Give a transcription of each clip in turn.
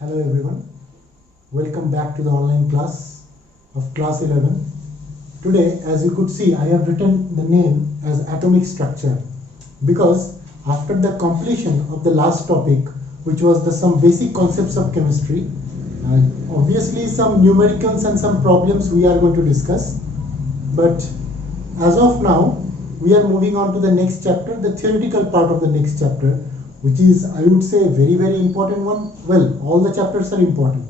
Hello everyone, welcome back to the online class of class 11. Today, as you could see, I have written the name as atomic structure because after the completion of the last topic, which was some basic concepts of chemistry, obviously some numericals and some problems we are going to discuss, but as of now we are moving on to the next chapter, the theoretical part of the next chapter, which is, I would say, a very important one. Well, all the chapters are important,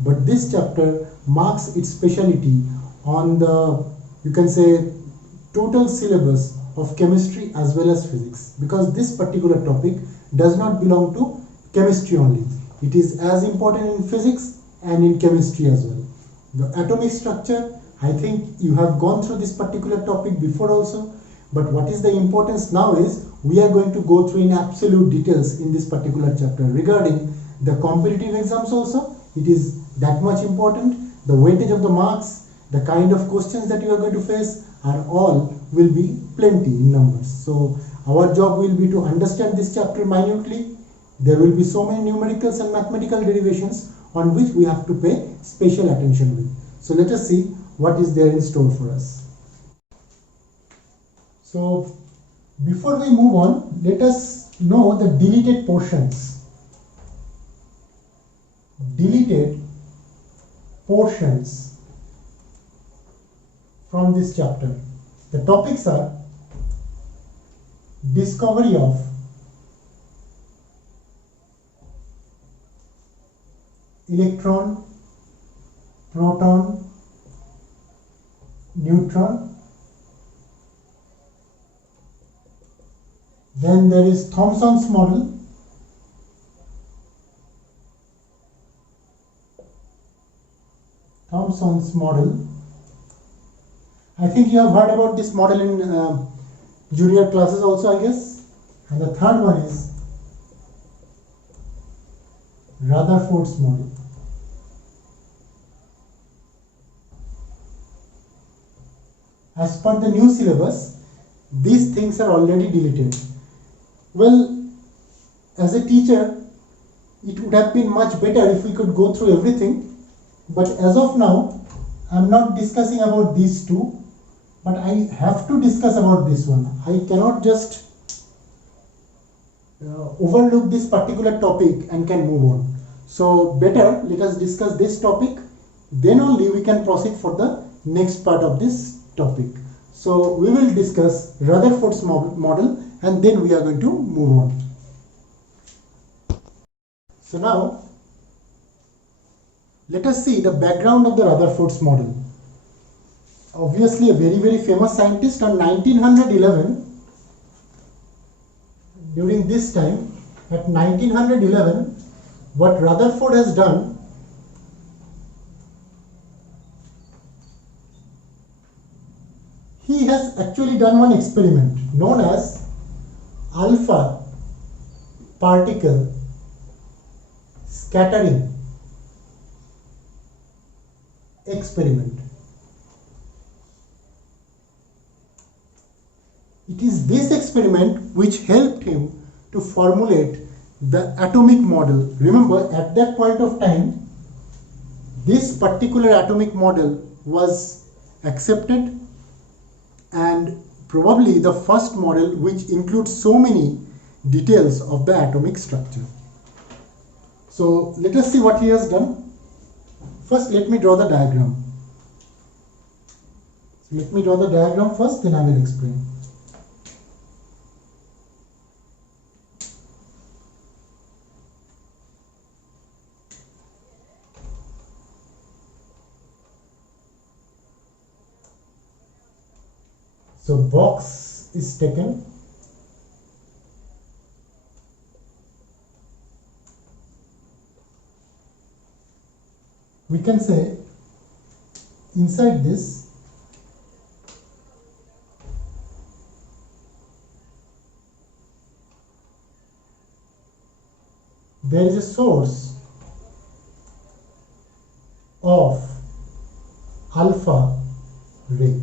but this chapter marks its speciality on the, you can say, total syllabus of chemistry as well as physics, because this particular topic does not belong to chemistry only. It is as important in physics and in chemistry as well. The atomic structure, I think you have gone through this particular topic before also, but what is the importance now is we are going to go through in absolute details in this particular chapter regarding the competitive exams also. It is that much important. The weightage of the marks, the kind of questions that you are going to face are all will be plenty in numbers. So our job will be to understand this chapter minutely. There will be so many numericals and mathematical derivations on which we have to pay special attention with. So let us see what is there in store for us. So before we move on, let us know the deleted portions. Deleted portions from this chapter. The topics are discovery of electron, proton, neutron. Then there is Thomson's model. Thomson's model. I think you have heard about this model in junior classes also, I guess. And the third one is Rutherford's model. As per the new syllabus, these things are already deleted. Well, as a teacher, it would have been much better if we could go through everything, but as of now, I am not discussing about these two, but I have to discuss about this one. I cannot just overlook this particular topic and can move on. So better let us discuss this topic, then only we can proceed for the next part of this topic. So we will discuss Rutherford's model and then we are going to move on. So now let us see the background of the Rutherford's model. Obviously a very famous scientist. On 1911, during this time, at 1911, what Rutherford has done, he has actually done one experiment known as alpha particle scattering experiment. It is this experiment which helped him to formulate the atomic model. Remember, at that point of time, this particular atomic model was accepted and probably the first model which includes so many details of the atomic structure. So let us see what he has done. First, let me draw the diagram. So let me draw the diagram first, then I will explain. So box is taken. We can say inside this there is a source of alpha ray.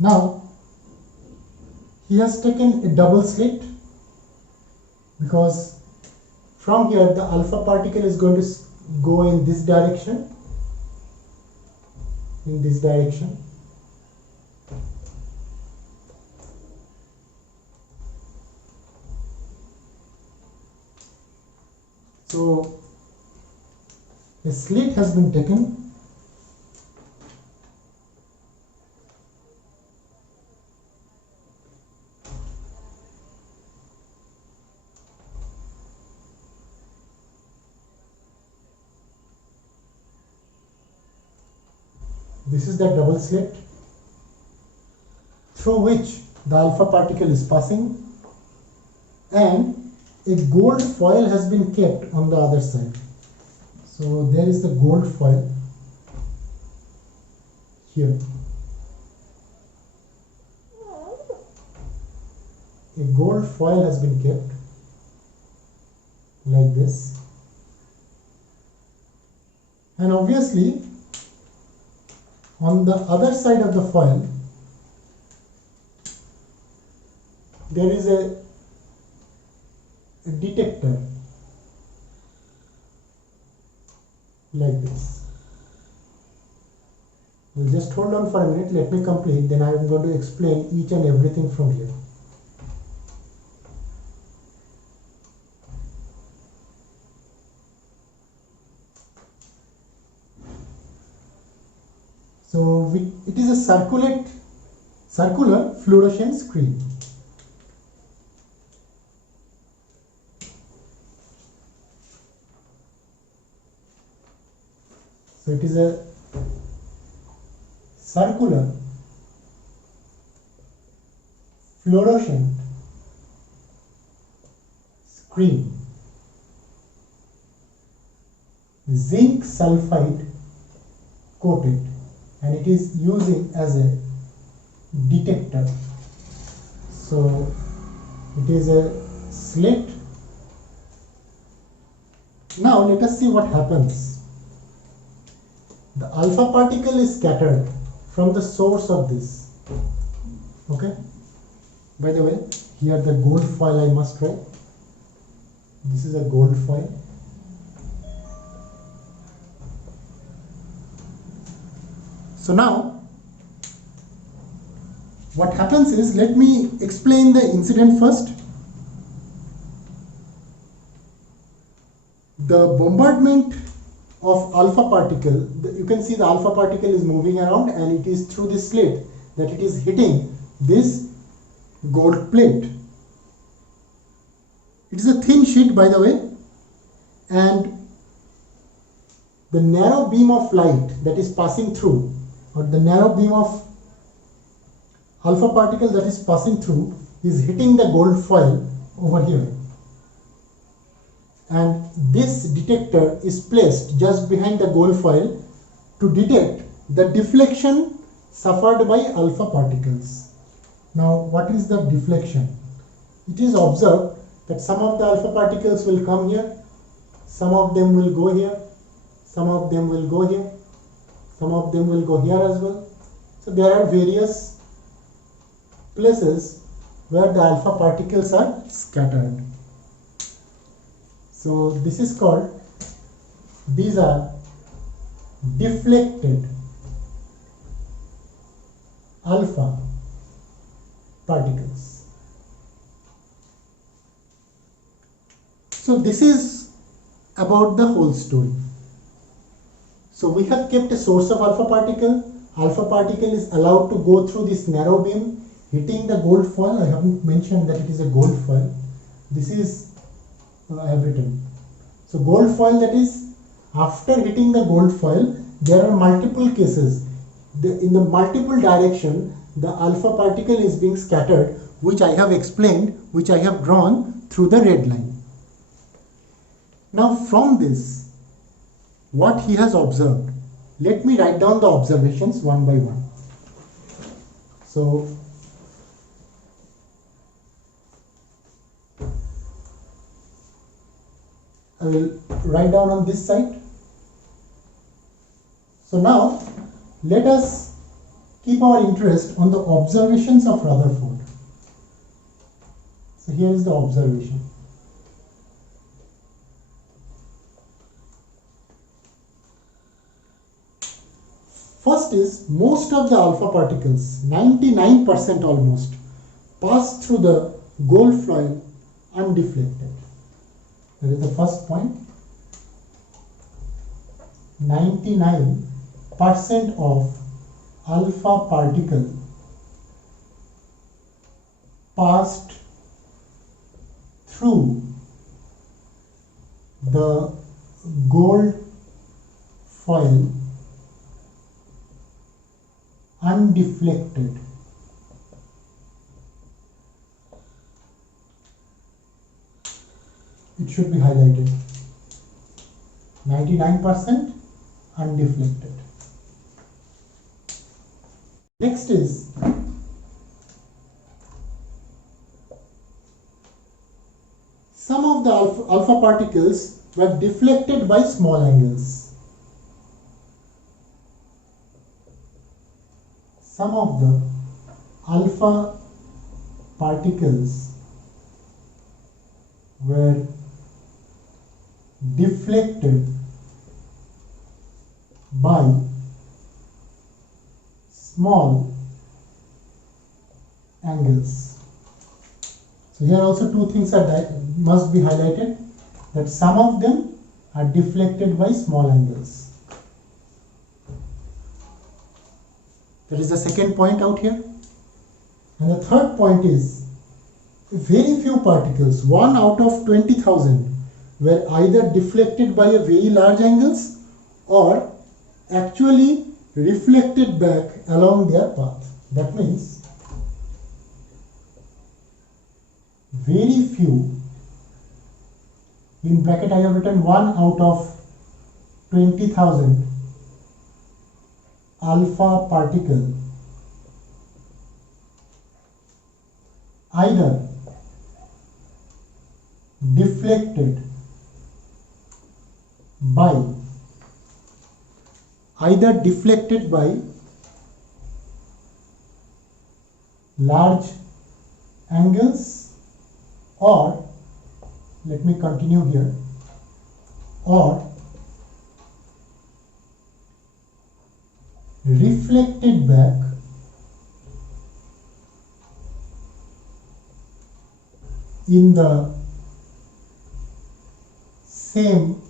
Now he has taken a double slit because From here the alpha particle is going to go in this direction, So a slit has been taken. This is the double slit through which the alpha particle is passing, and a gold foil has been kept on the other side. So there is the gold foil here. A gold foil has been kept like this, and obviously on the other side of the foil there is a detector like this. We'll just hold on for a minute, let me complete, then I am going to explain each and everything from here. So it is a circular fluorescent screen. So it is a circular fluorescent screen, zinc sulfide coated, and it is using as a detector. So it is a slit. Now let us see what happens. The alpha particle is scattered from the source of this. Okay. By the way, here the gold foil I must write. This is a gold foil. So now what happens is, let me explain the incident first. The bombardment of alpha particle, you can see the alpha particle is moving around, and it is through this slit that it is hitting this gold plate. It is a thin sheet, by the way, and the narrow beam of light that is passing through, or the narrow beam of alpha particle that is passing through, is hitting the gold foil over here, and this detector is placed just behind the gold foil to detect the deflection suffered by alpha particles. Now what is the deflection? It is observed that some of the alpha particles will come here, some of them will go here, some of them will go here, some of them will go here as well. So there are various places where the alpha particles are scattered. So this is called, these are deflected alpha particles. So this is about the whole story. So we have kept a source of alpha particle. Alpha particle is allowed to go through this narrow beam, hitting the gold foil. I haven't mentioned that it is a gold foil. This is I have written. So gold foil, that is, after hitting the gold foil, there are multiple cases. In the multiple direction, the alpha particle is being scattered, which I have explained, which I have drawn through the red line. Now from this, what he has observed, let me write down the observations one by one. So I will write down on this side. So now let us keep our interest on the observations of Rutherford. So here is the observation. First is most of the alpha particles, 99% almost, pass through the gold foil undeflected. That is the first point. 99% of alpha particle passed through the gold foil undeflected. It should be highlighted. 99% undeflected. Next is some of the alpha particles were deflected by small angles. Some of the alpha particles were deflected by small angles. So here also two things must be highlighted, that some of them are deflected by small angles. That is the second point out here. And the third point is very few particles, 1 out of 20,000, were either deflected by a very large angles or actually reflected back along their path. That means very few, in bracket I have written 1 out of 20,000 alpha particle either deflected by large angles, or let me continue here, or reflected back in the same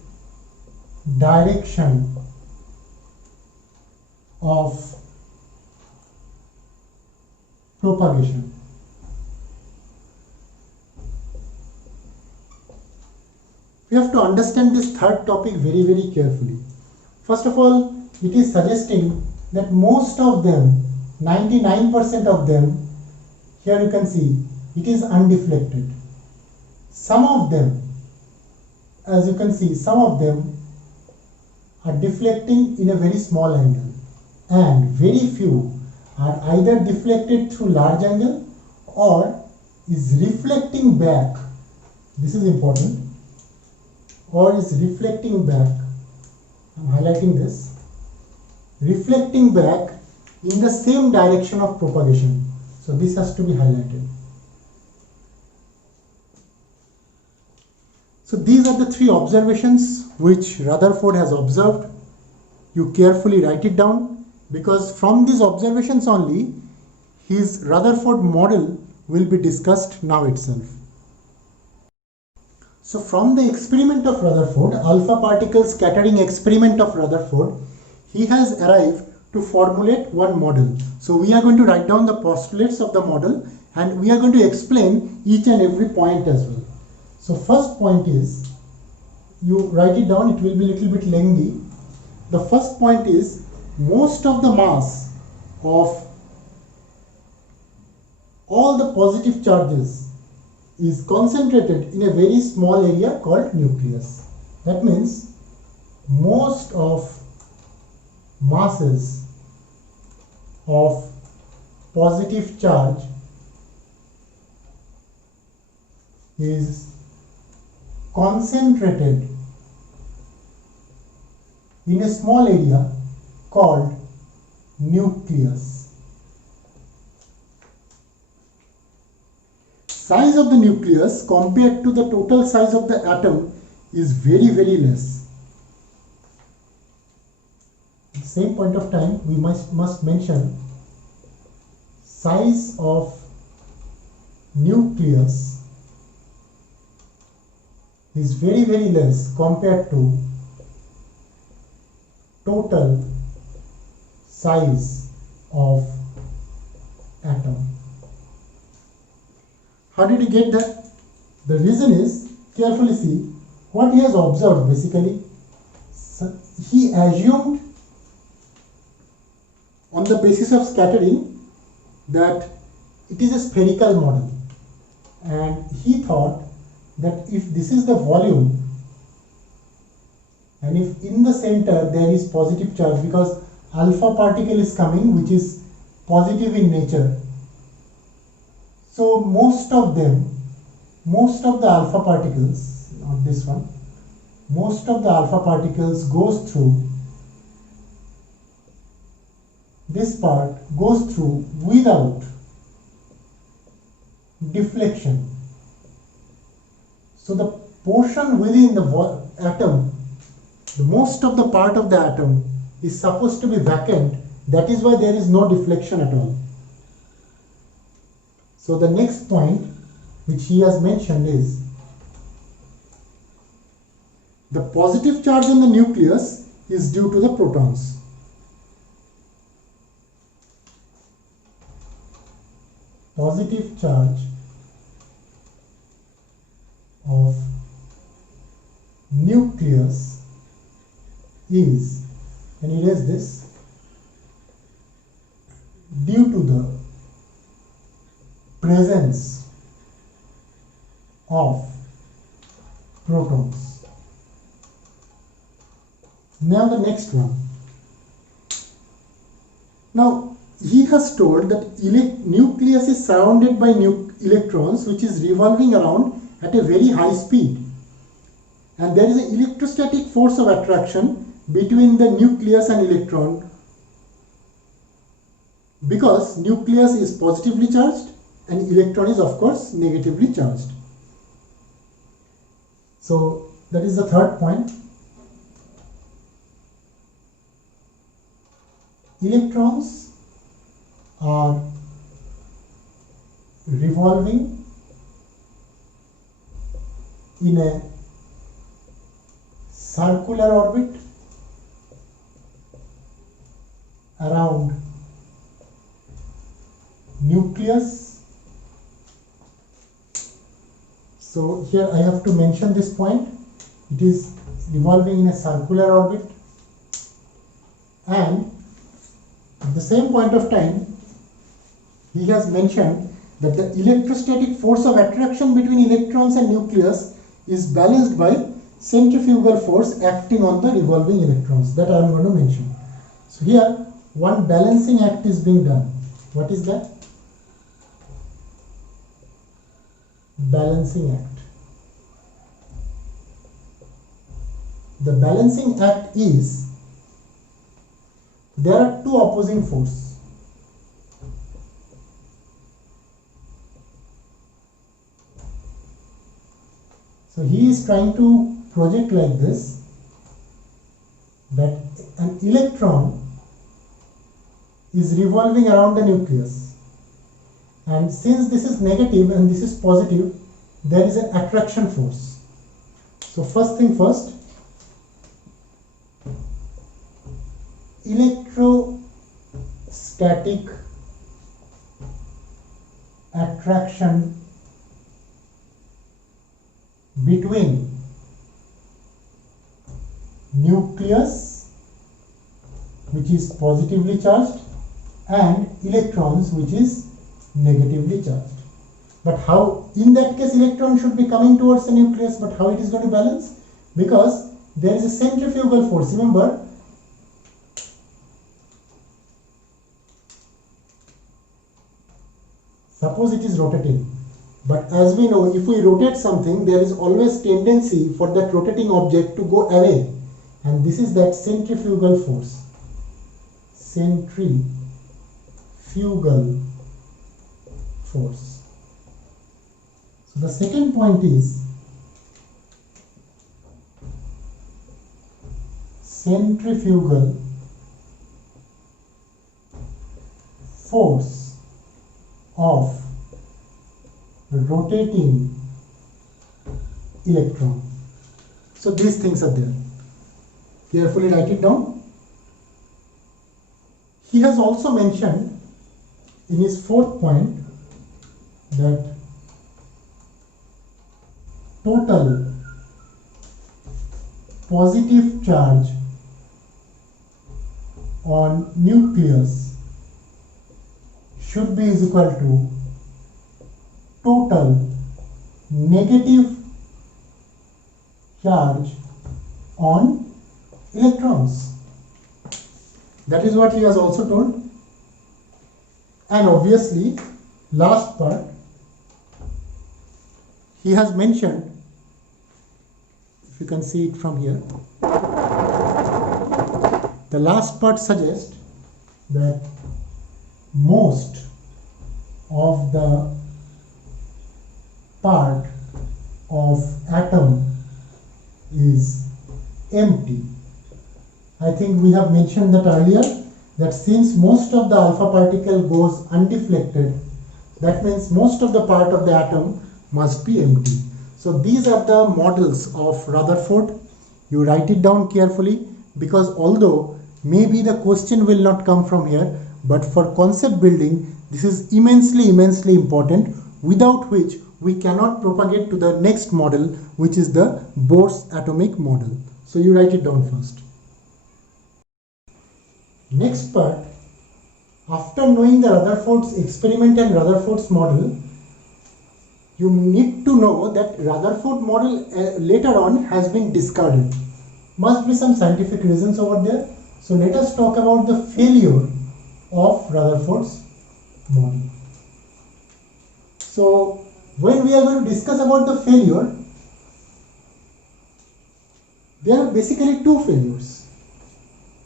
direction of propagation. We have to understand this third topic very, very carefully. First of all, it is suggesting that most of them, 99% of them, here you can see, it is undeflected. Some of them, as you can see, some of them are deflecting in a very small angle, and very few are either deflected through large angle or is reflecting back. This is important. Or is reflecting back. I am highlighting this. Reflecting back in the same direction of propagation. So this has to be highlighted. So these are the three observations which Rutherford has observed. You carefully write it down, because from these observations only his Rutherford model will be discussed now itself. So from the experiment of Rutherford, alpha particle scattering experiment of Rutherford, he has arrived to formulate one model. So we are going to write down the postulates of the model and we are going to explain each and every point as well. So first point is, you write it down, it will be a little bit lengthy. The first point is, most of the mass of all the positive charges is concentrated in a very small area called nucleus. That means most of masses of positive charge is concentrated in a small area called nucleus. Size of the nucleus compared to the total size of the atom is very, very less. same point of time we must mention size of nucleus is very less compared to total size of atom. How did he get that? The reason is, carefully see what he has observed basically. So he assumed on the basis of scattering that it is a spherical model, and he thought that if this is the volume and if in the center there is positive charge, because alpha particle is coming which is positive in nature, so most of the alpha particles, not this one, most of the alpha particles goes through this part, goes through without deflection. So the portion within the atom, the most of the part of the atom is supposed to be vacant. That is why there is no deflection at all. So the next point which he has mentioned is the positive charge on the nucleus is due to the protons. Positive charge of nucleus is, can you erase this, due to the presence of protons. Now the next one. Now he has told that nucleus is surrounded by electrons which is revolving around at a very high speed, and there is an electrostatic force of attraction between the nucleus and electron, because nucleus is positively charged and electron is of course negatively charged. So that is the third point. Electrons are revolving in a circular orbit around nucleus. So here I have to mention this point. It is revolving in a circular orbit, and at the same point of time he has mentioned that the electrostatic force of attraction between electrons and nucleus is balanced by centrifugal force acting on the revolving electrons. That I am going to mention. So here one balancing act is being done. What is that? Balancing act. The balancing act is, there are two opposing forces. So he is trying to project like this, that an electron is revolving around the nucleus, and since this is negative and this is positive, there is an attraction force. So first thing first, electrostatic attraction between nucleus, which is positively charged, and electrons, which is negatively charged. But how, in that case electron should be coming towards the nucleus, but how it is going to balance? Because there is a centrifugal force. Remember, suppose it is rotating, but as we know, if we rotate something, there is always tendency for that rotating object to go away, and this is that centrifugal force. Centrifugal force. So the second point is centrifugal of rotating electron. So these things are there. Carefully write it down. He has also mentioned in his fourth point that total positive charge on nucleus should be is equal to total negative charge on electrons. That is what he has also told. And obviously, last part, he has mentioned, if you can see it from here, the last part suggests that most of the part of atom is empty. I think we have mentioned that earlier, that since most of the alpha particle goes undeflected, that means most of the part of the atom must be empty. So these are the models of Rutherford. You write it down carefully, because although maybe the question will not come from here, but for concept building this is immensely important, without which we cannot propagate to the next model, which is the Bohr's atomic model. So you write it down first. Next part, after knowing the Rutherford's experiment and Rutherford's model, you need to know that Rutherford model later on has been discarded. Must be some scientific reasons over there. So let us talk about the failure of Rutherford's model. So when we are going to discuss about the failure, there are basically two failures.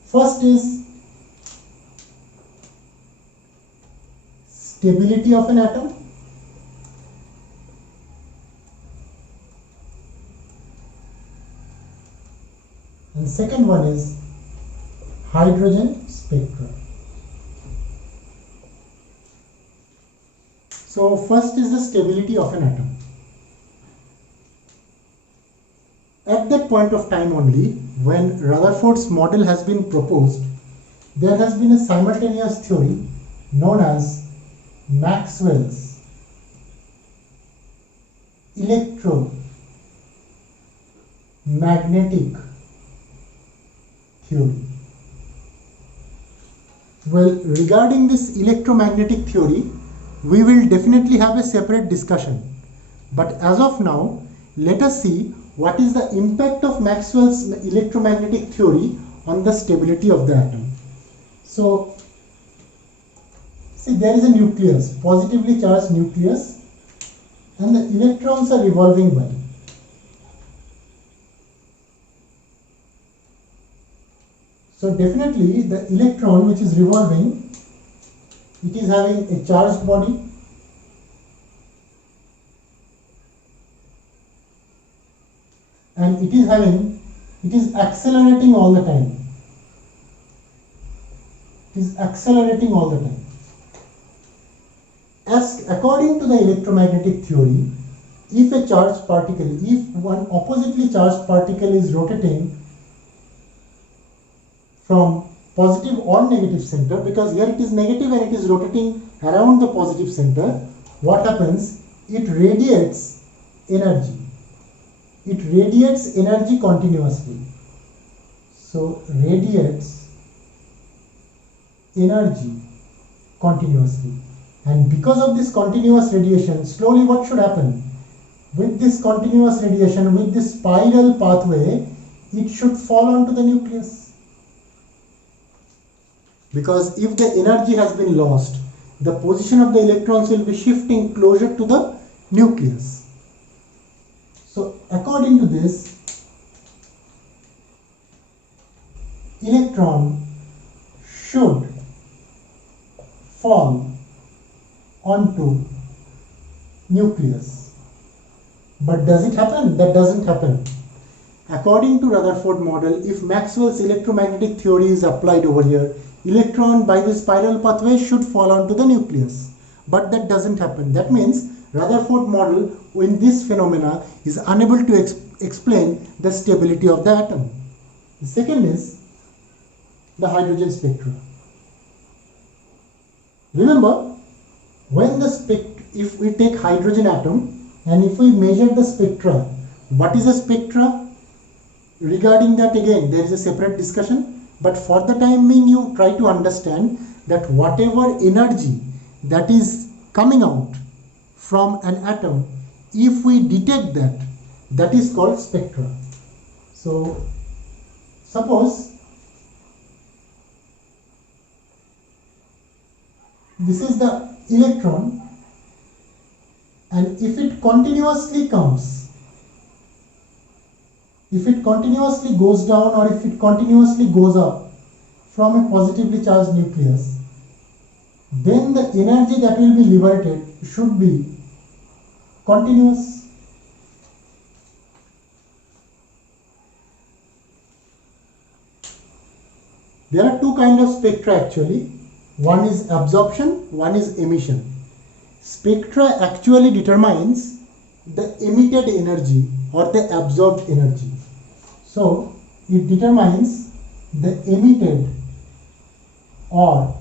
First is stability of an atom, and second one is hydrogen spectra. So first is the stability of an atom. At that point of time only, when Rutherford's model has been proposed, there has been a simultaneous theory known as Maxwell's electromagnetic theory. Well, regarding this electromagnetic theory, we will definitely have a separate discussion. But as of now, let us see what is the impact of Maxwell's electromagnetic theory on the stability of the atom. So, see, there is a nucleus, positively charged nucleus, and the electrons are revolving by. So definitely the electron which is revolving, it is having a charged body, and it is accelerating all the time. It is accelerating all the time. As according to the electromagnetic theory, if a charged particle, if one oppositely charged particle is rotating from positive or negative center, because here it is negative and it is rotating around the positive center, what happens? It radiates energy. It radiates energy continuously. So radiates energy continuously. And because of this continuous radiation, slowly what should happen? With this continuous radiation, with this spiral pathway, it should fall onto the nucleus. Because if the energy has been lost, the position of the electrons will be shifting closer to the nucleus. So according to this, electron should fall onto nucleus. But does it happen? That doesn't happen. According to Rutherford model, if Maxwell's electromagnetic theory is applied over here, electron by the spiral pathway should fall onto the nucleus. but that doesn't happen. That means Rutherford model in this phenomena is unable to explain the stability of the atom. The second is the hydrogen spectra. Remember, when if we take hydrogen atom and if we measure the spectra, what is a spectra? Regarding that, again, there is a separate discussion, but for the time being, you try to understand that whatever energy that is coming out from an atom, if we detect that, that is called spectra. So suppose this is the electron, and if it continuously comes, if it continuously goes down or if it continuously goes up from a positively charged nucleus, then the energy that will be liberated should be continuous. There are two kinds of spectra actually. One is absorption, one is emission. Spectra actually determines the emitted energy or the absorbed energy. So it determines the emitted or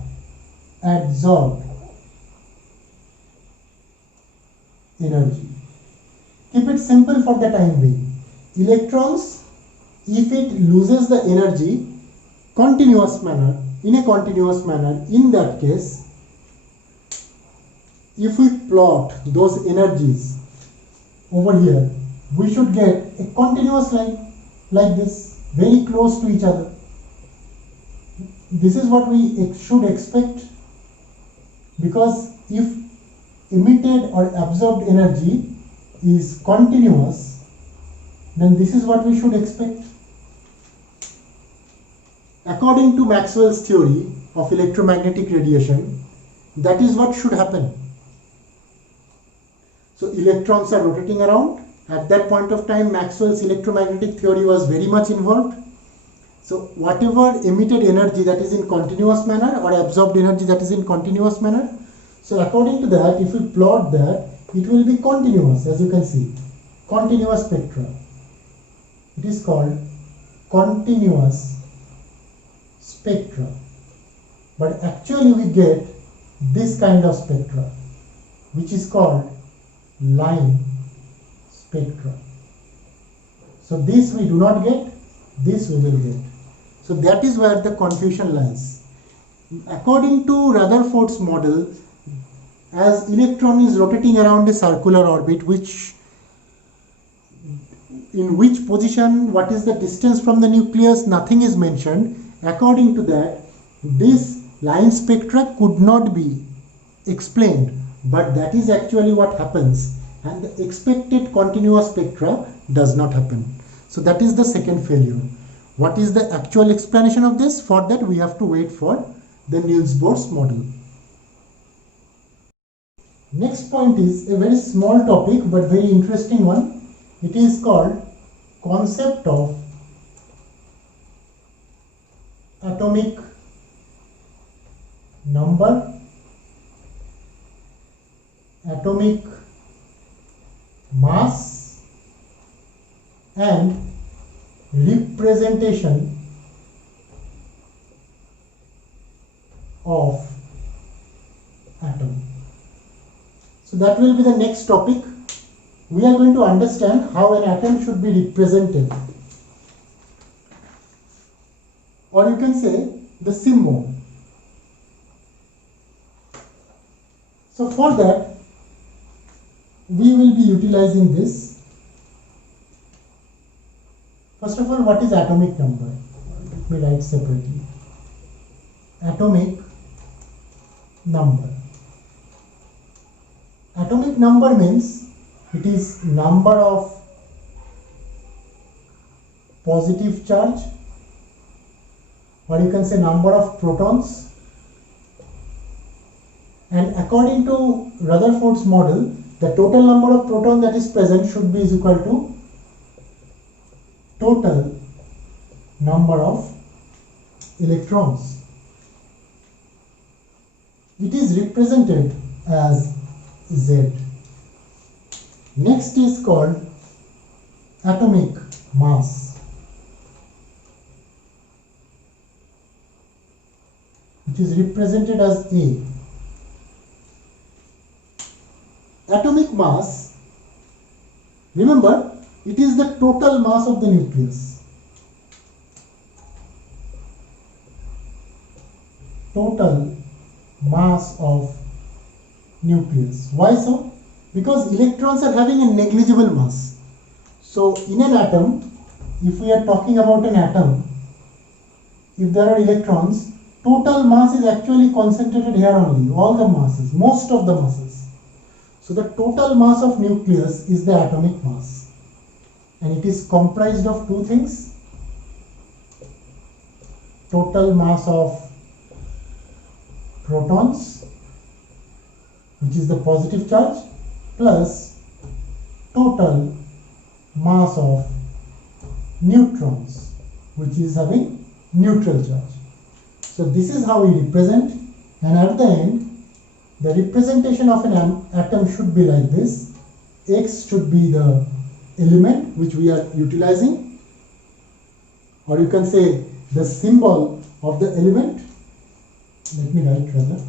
absorbed energy. Keep it simple for the time being. Electrons, if it loses the energy in a continuous manner, in that case, if we plot those energies over here, we should get a continuous line like this, very close to each other. This is what we should expect, because if emitted or absorbed energy is continuous, then this is what we should expect. According to Maxwell's theory of electromagnetic radiation, that is what should happen. So electrons are rotating around. At that point of time, Maxwell's electromagnetic theory was very much involved. So whatever emitted energy that is in continuous manner or absorbed energy that is in continuous manner, so according to that, if we plot that, it will be continuous, as you can see, continuous spectra. It is called continuous spectra. But actually we get this kind of spectra, which is called line spectra. So this we do not get, this we will get. So that is where the confusion lies. According to Rutherford's model, as electron is rotating around a circular orbit, in which position, what is the distance from the nucleus, nothing is mentioned. According to that, this line spectra could not be explained, but that is actually what happens, and the expected continuous spectra does not happen. So that is the second failure. What is the actual explanation of this? For that we have to wait for the Niels Bohr's model. Next point is a very small topic but very interesting one. It is called concept of atomic number, atomic mass, and representation of atom. So that will be the next topic. We are going to understand how an atom should be represented, or you can say the symbol. So for that we will be utilizing this. First of all, what is atomic number? Let me write separately. Atomic number. Atomic number means it is number of positive charge, or you can say number of protons. And according to Rutherford's model, the total number of protons that is present should be is equal to total number of electrons. It is represented as Z. Next is called atomic mass, which is represented as A. Atomic mass, remember, it is the total mass of the nucleus. Total mass of nucleus. Why so? Because electrons are having a negligible mass. So in an atom, if we are talking about an atom, if there are electrons, total mass is actually concentrated here only, all the masses, most of the masses. So the total mass of nucleus is the atomic mass, and it is comprised of two things: total mass of protons, which is the positive charge, plus total mass of neutrons, which is having neutral charge. So this is how we represent, and at the end the representation of an atom should be like this. X should be the element which we are utilizing, or you can say the symbol of the element. Let me write rather.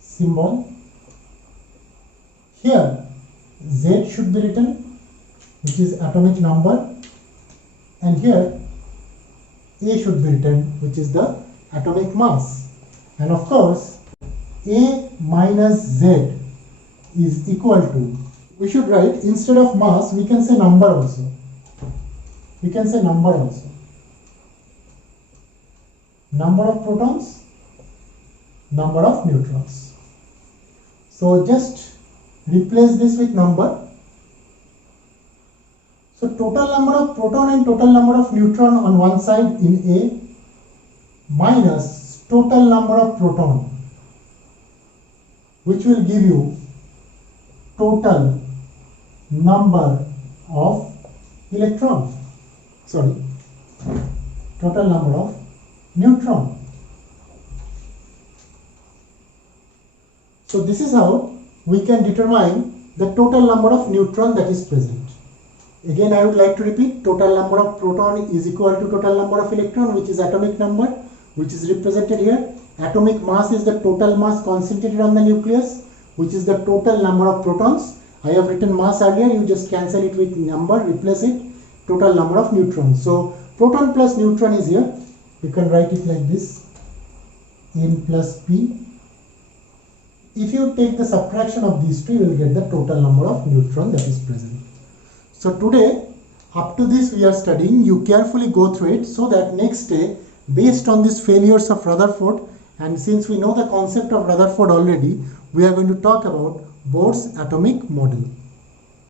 Symbol. Here Z should be written, which is atomic number, and here A should be written, which is the atomic mass. And of course, A minus Z is equal to, we should write, instead of mass, we can say number also. We can say number also. Number of protons, number of neutrons. So just replace this with number. So total number of proton and total number of neutron on one side in A, minus total number of proton, which will give you total number of electron. Total number of neutron. So this is how we can determine the total number of neutron that is present. Again, I would like to repeat, total number of proton is equal to total number of electron, which is atomic number, which is represented here. Atomic mass is the total mass concentrated on the nucleus, which is the total number of protons. I have written mass earlier, you just cancel it with number, replace it, total number of neutrons. So proton plus neutron is here. You can write it like this, N plus P. If you take the subtraction of these two, you will get the total number of neutron that is present. So today, up to this we are studying, you carefully go through it so that next day, based on these failures of Rutherford, and since we know the concept of Rutherford already, we are going to talk about Bohr's atomic model.